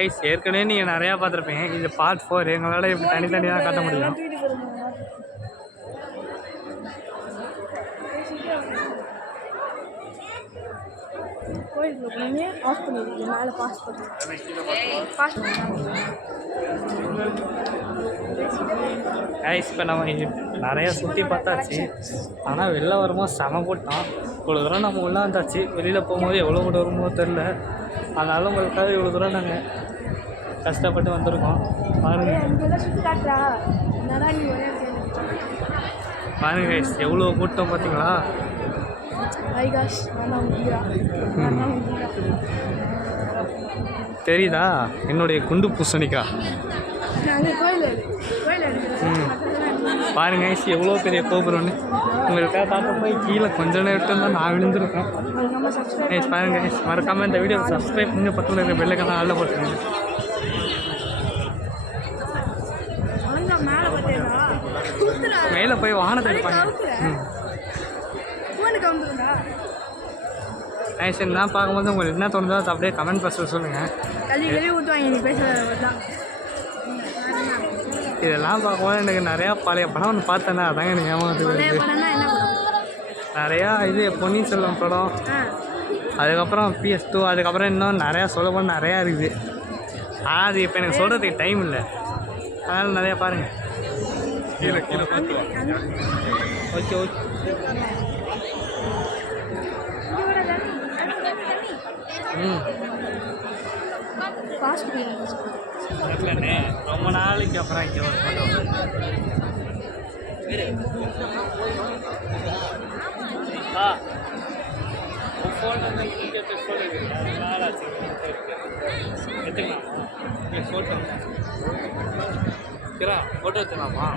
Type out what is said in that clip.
Ice ஏற்கனவே நீங்கள் நிறையா பார்த்துருப்பீங்க. இது பார்ட் 4. எங்களால் இப்படி தனித்தனியாக காட்ட முடியும். ஐஸ் இப்போ நம்ம நிறையா சுற்றி பார்த்தாச்சு. ஆனால் வெளில வரும்போது செம போட்டோம். இவ்வளோ தூரம் நம்ம உள்ளே வந்தாச்சு. வெளியில் போகும்போது எவ்வளோ கூட வருமோ தெரில. அதனால உங்களுக்காக இவ்வளோ தூரம் நாங்கள் கஷ்டப்பட்டு வந்திருக்கோம். பாருங்க கைஸ் எவ்வளோ கூட்டம் பார்த்தீங்களா? தெரியுதா என்னுடைய குண்டு பூசணிக்கா? பாருங்க கைஸ் எவ்வளோ பெரிய கோபுரம்னு. உங்களுக்காக பார்க்க போய் கீழே கொஞ்ச நேரத்தில் தான் நான் விழுந்துருக்கேன். கைஸ் பாருங்க கைஸ், மறக்காமல் இந்த வீடியோ சப்ஸ்கிரைப் பண்ணி பக்கத்தில் இருக்கிற பெல்லைக்கெல்லாம் ஆளில் போட்டுருங்க. மேலே போய் வானத்தை எடுப்பாங்க. சரி நான் பார்க்கும்போது உங்களுக்கு என்ன தோணுதோ அதை அப்படியே கமெண்ட் பாக்ஸில் சொல்லுங்கள். இதெல்லாம் பார்க்கும்போது எனக்கு நிறையா பழைய படம் ஒன்று பார்த்தேன்னா அதாங்க எனக்கு ஞாபகத்துக்கு வருது. நிறையா இது பொன்னியின் செல்வன் படம், அதுக்கப்புறம் PS2, அதுக்கப்புறம் இன்னும் நிறையா சொல்லப்போனால் நிறையா இருக்குது. ஆனால் அது இப்போ எனக்கு சொல்கிறதுக்கு டைம் இல்லை. அதனால் நிறையா பாருங்கள். கீழே கீழே பார்த்துவோம். Okay okay. இல்லைண்ணே ரொம்ப நாளைக்கு அப்புறம் இங்கே ஒரு ஃபோட்டோ. ஃபோட்டோ வந்து இங்கே ஃபோட்டோ இருக்குது. நாளாச்சு எடுத்துக்கலாமா? இல்லை ஃபோட்டோ ஃபோட்டோ எடுத்துக்கலாமா?